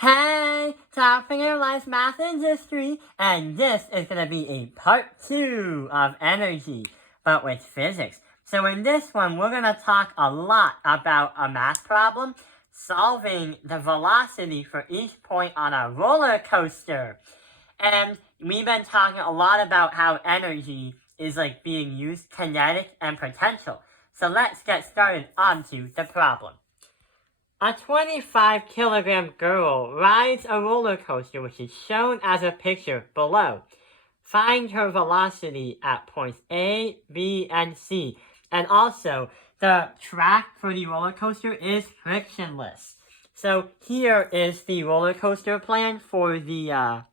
Hey, Topping Your Life Math and History, and this is going to be a part 2 of energy, but with physics. So in this one, we're going to talk a lot about a math problem, solving the velocity for each point on a roller coaster. And we've been talking a lot about how energy is like being used, kinetic and potential. So let's get started onto the problem. A 25-kilogram girl rides a roller coaster, which is shown as a picture below. Find her velocity at points A, B, and C. And also, the track for the roller coaster is frictionless. So here is the roller coaster plan for the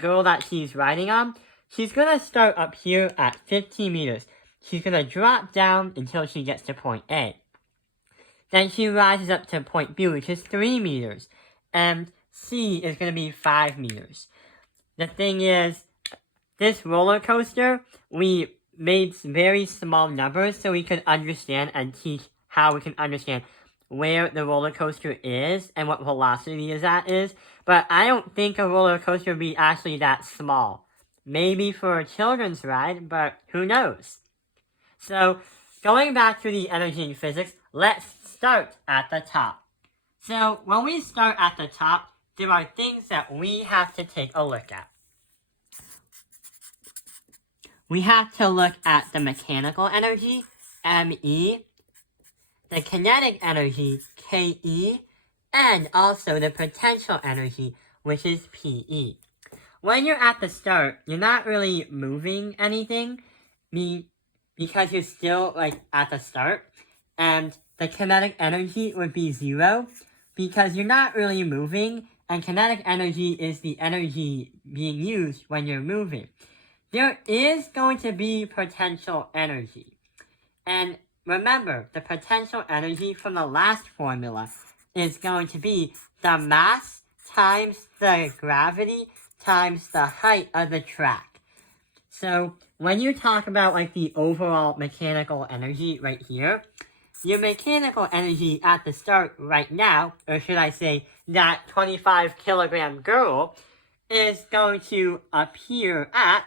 girl that she's riding on. She's going to start up here at 15 meters. She's going to drop down until she gets to point A. Then she rises up to point B, which is 3 meters. And C is going to be 5 meters. The thing is, this roller coaster, we made very small numbers so we could understand and teach how we can understand where the roller coaster is and what velocity is at is. But I don't think a roller coaster would be actually that small. Maybe for a children's ride, but who knows? So, going back to the energy and physics, let's start at the top. So when we start at the top, there are things that we have to take a look at. We have to look at the mechanical energy, ME, the kinetic energy, KE, and also the potential energy, which is PE. When you're at the start, you're not really moving anything because you're still at the start, and the kinetic energy would be 0 because you're not really moving, and kinetic energy is the energy being used when you're moving. There is going to be potential energy. And remember, the potential energy from the last formula is going to be the mass times the gravity times the height of the track. So when you talk about the overall mechanical energy right here, your mechanical energy at the start right now, or should I say that 25-kilogram girl, is going to appear at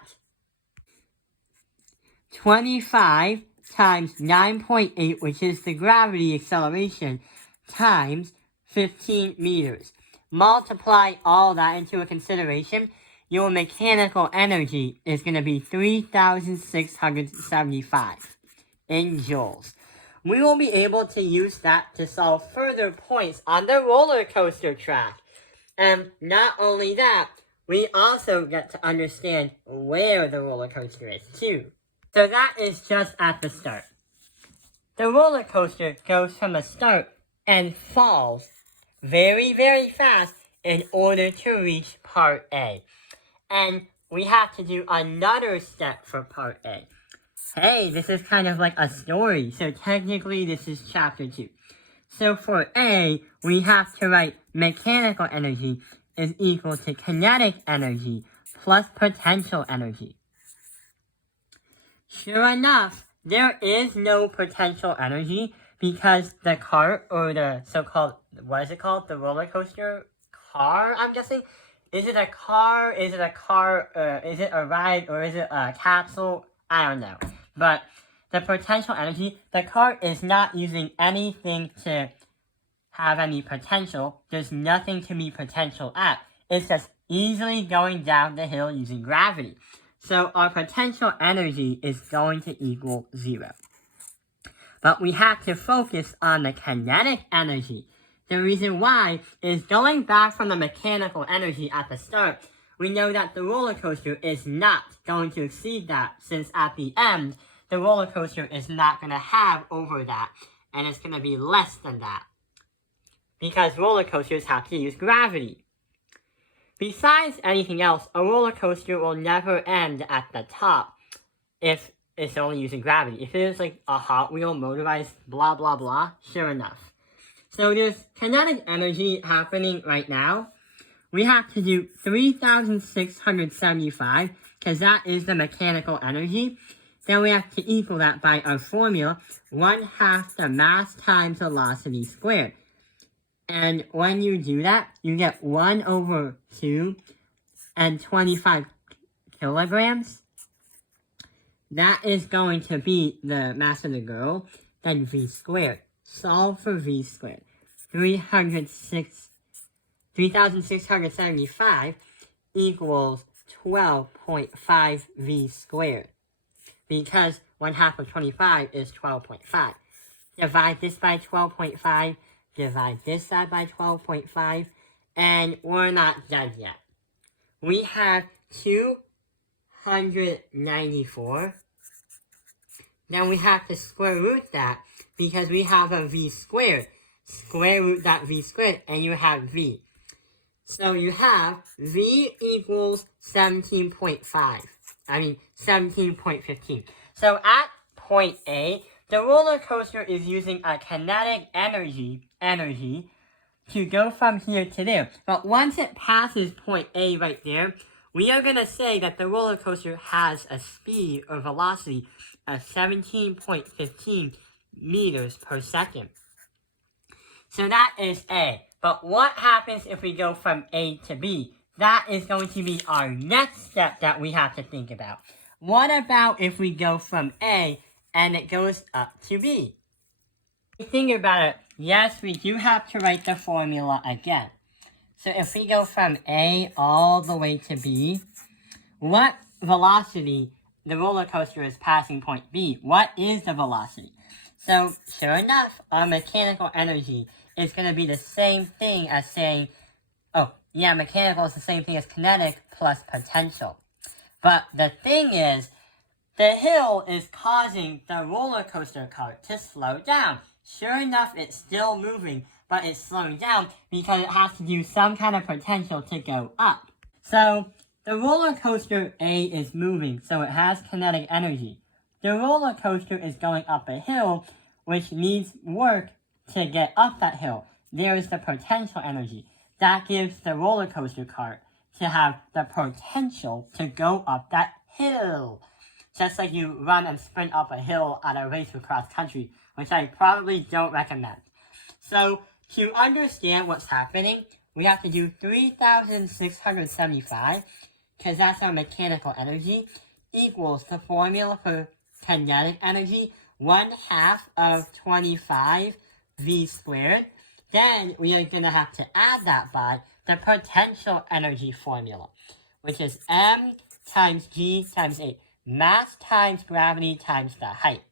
25 times 9.8, which is the gravity acceleration, times 15 meters. Multiply all that into a consideration, your mechanical energy is going to be 3,675 in joules. We will be able to use that to solve further points on the roller coaster track. And not only that, we also get to understand where the roller coaster is too. So that is just at the start. The roller coaster goes from the start and falls very, very fast in order to reach part A. And we have to do another step for part A. Hey, this is kind of like a story, so technically this is chapter 2. So for A, we have to write mechanical energy is equal to kinetic energy plus potential energy. Sure enough, there is no potential energy because the cart, or the so-called, what is it called? The roller coaster car, I'm guessing? Is it a car? Is it a car? Is it a ride? Or is it a capsule? I don't know. But the potential energy, the cart is not using anything to have any potential. There's nothing to be potential at. It's just easily going down the hill using gravity. So our potential energy is going to equal 0. But we have to focus on the kinetic energy. The reason why is going back from the mechanical energy at the start, we know that the roller coaster is not going to exceed that, since at the end, the roller coaster is not going to have over that, and it's going to be less than that. Because roller coasters have to use gravity. Besides anything else, a roller coaster will never end at the top if it's only using gravity. If it is like a Hot Wheel motorized blah blah blah, sure enough. So there's kinetic energy happening right now. We have to do 3,675, because that is the mechanical energy. Then we have to equal that by our formula, 1/2 the mass times velocity squared. And when you do that, you get 1 over 2 and 25 kilograms. That is going to be the mass of the girl. Then v squared. Solve for v squared. 3,675 equals 12.5 v squared. Because 1/2 of 25 is 12.5. Divide this by 12.5. Divide this side by 12.5. And we're not done yet. We have 294. Then we have to square root that because we have a v squared. Square root that v squared and you have v. So you have v equals 17.15. So at point A, the roller coaster is using a kinetic energy to go from here to there. But once it passes point A right there, we are going to say that the roller coaster has a speed or velocity of 17.15 meters per second. So that is A. But what happens if we go from A to B? That is going to be our next step that we have to think about. What about if we go from A and it goes up to B? Think about it. Yes, we do have to write the formula again. So if we go from A all the way to B, what velocity the roller coaster is passing point B? What is the velocity? So sure enough, our mechanical energy is going to be the same thing as saying, mechanical is the same thing as kinetic plus potential. But the thing is, the hill is causing the roller coaster cart to slow down. Sure enough, it's still moving, but it's slowing down because it has to do some kind of potential to go up. So the roller coaster A is moving, so it has kinetic energy. The roller coaster is going up a hill, which needs work to get up that hill. There is the potential energy. That gives the roller coaster cart to have the potential to go up that hill. Just like you run and sprint up a hill at a race for cross country, which I probably don't recommend. So to understand what's happening, we have to do 3,675, because that's our mechanical energy, equals the formula for kinetic energy, 1/2 of 25 v squared. Then we are going to have to add that by the potential energy formula, which is m times g times 8. Mass times gravity times the height.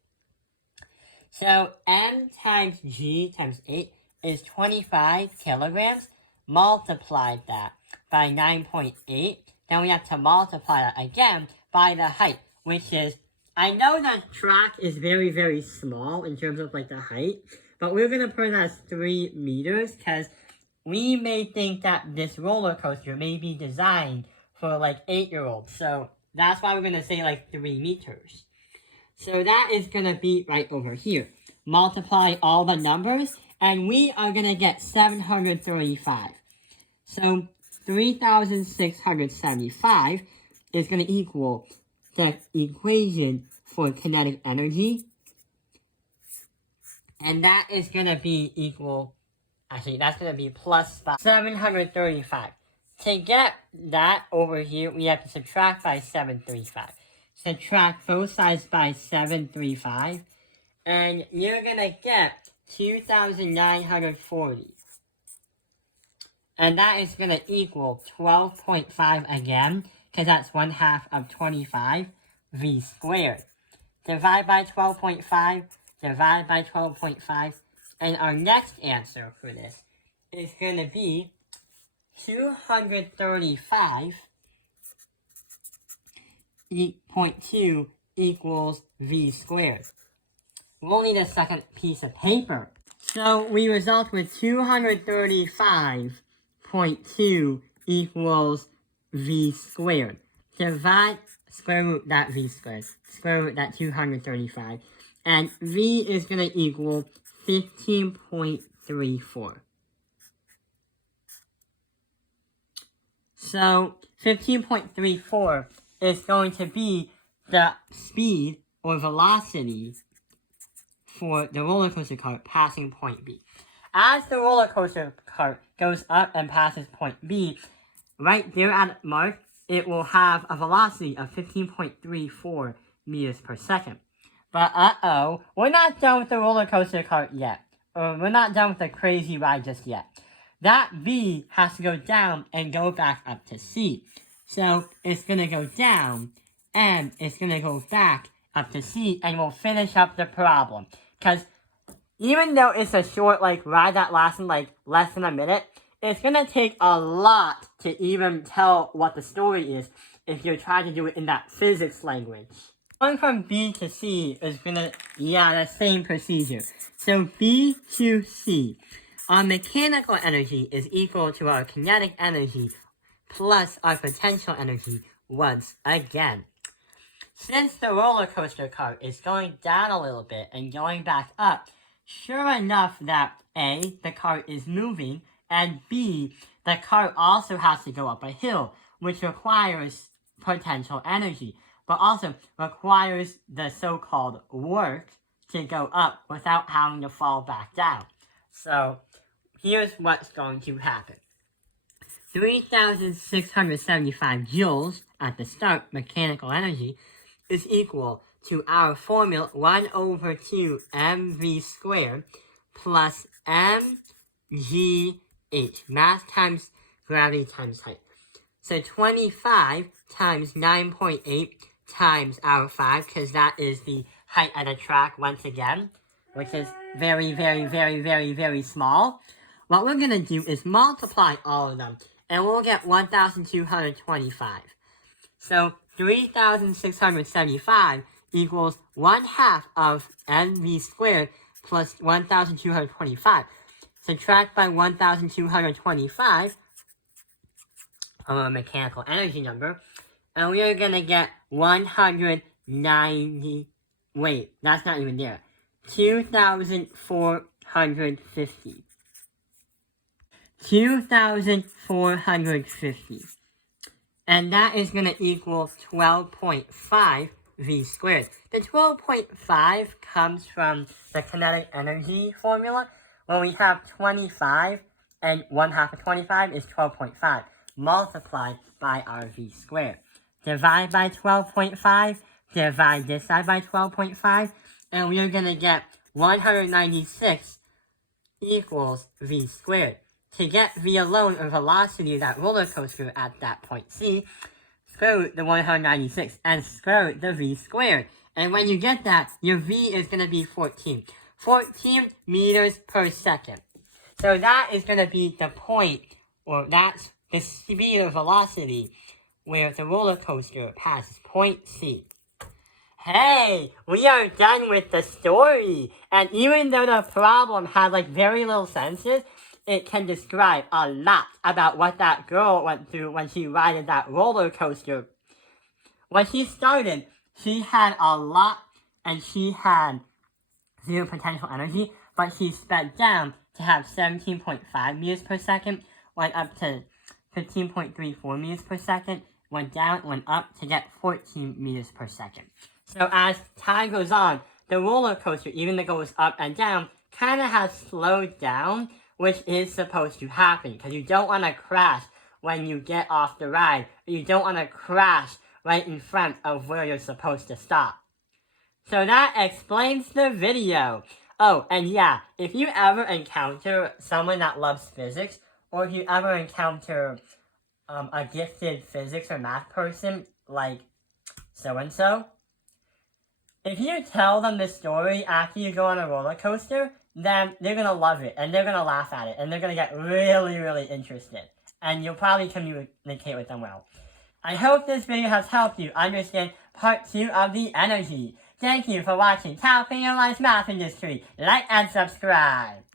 So m times g times 8 is 25 kilograms. Multiply that by 9.8. Then we have to multiply that again by the height, which is, I know the track is very, very small in terms of like the height, but we're going to put it as 3 meters because we may think that this roller coaster may be designed for like 8-year-olds. So that's why we're going to say like 3 meters. So that is going to be right over here. Multiply all the numbers, and we are going to get 735. So 3,675 is going to equal the equation for kinetic energy. And that is going to be equal, actually that's going to be plus 735. To get that over here, we have to subtract by 735. Subtract both sides by 735. And you're going to get 2,940. And that is going to equal 12.5 again, because that's 1/2 of 25 v squared. Divide by 12.5, divide by 12.5, and our next answer for this is going to be 235.2 equals v squared. We'll need a second piece of paper. So we result with 235.2 equals v squared. Divide, square root that v squared, square root that 235, and v is going to equal 15.34. So 15.34 is going to be the speed or velocity for the roller coaster cart passing point B. as the roller coaster cart goes up and passes point B, right there at mark, it will have a velocity of 15.34 meters per second. But we're not done with the roller coaster cart yet. Or we're not done with the crazy ride just yet. That B has to go down and go back up to C. So it's going to go down and it's going to go back up to C and we'll finish up the problem. Because even though it's a short ride that lasts in less than a minute, it's going to take a lot to even tell what the story is if you're trying to do it in that physics language. Going from B to C is going to, the same procedure. So B to C. Our mechanical energy is equal to our kinetic energy plus our potential energy once again. Since the roller coaster cart is going down a little bit and going back up, sure enough that A, the cart is moving, and B, the cart also has to go up a hill, which requires potential energy, but also requires the so-called work to go up without having to fall back down. So, here's what's going to happen. 3,675 joules at the start, mechanical energy, is equal to our formula 1 over 2 mv squared plus mgh, mass times gravity times height. So 25 times 9.8 times our 5, because that is the height of the track once again, which is very, very, very, very, very small. What we're going to do is multiply all of them, and we'll get 1,225. So 3,675 equals 1/2 of mv squared plus 1,225. Subtract by 1,225 our mechanical energy number, and we are going to get 190, wait, that's not even there, 2,450. 2,450. And that is going to equal 12.5 v squared. The 12.5 comes from the kinetic energy formula, where we have 25, and 1/2 of 25 is 12.5, multiplied by our v squared. Divide by 12.5, divide this side by 12.5, and we are going to get 196 equals v squared. To get v alone, or velocity of that roller coaster at that point C, square root the 196 and square root the v squared. And when you get that, your v is going to be 14. 14 meters per second. So that is going to be the point, or that's the speed or velocity where the roller coaster passes point C. Hey, we are done with the story. And even though the problem had very little senses, it can describe a lot about what that girl went through when she ride that roller coaster. When she started, she had a lot, and she had 0 potential energy, but she sped down to have 17.5 meters per second, went up to 15.34 meters per second, went down, went up to get 14 meters per second. So as time goes on, the roller coaster, even though it goes up and down, kind of has slowed down, which is supposed to happen, because you don't want to crash when you get off the ride, or you don't want to crash right in front of where you're supposed to stop. So that explains the video. Oh, and yeah, if you ever encounter someone that loves physics, or if you ever encounter a gifted physics or math person, like so-and-so, if you tell them the story after you go on a roller coaster, then they're going to love it, and they're going to laugh at it, and they're going to get really, really interested. And you'll probably communicate with them well. I hope this video has helped you understand part 2 of the energy. Thank you for watching Tao Fingerline's Math Industry. Like and subscribe.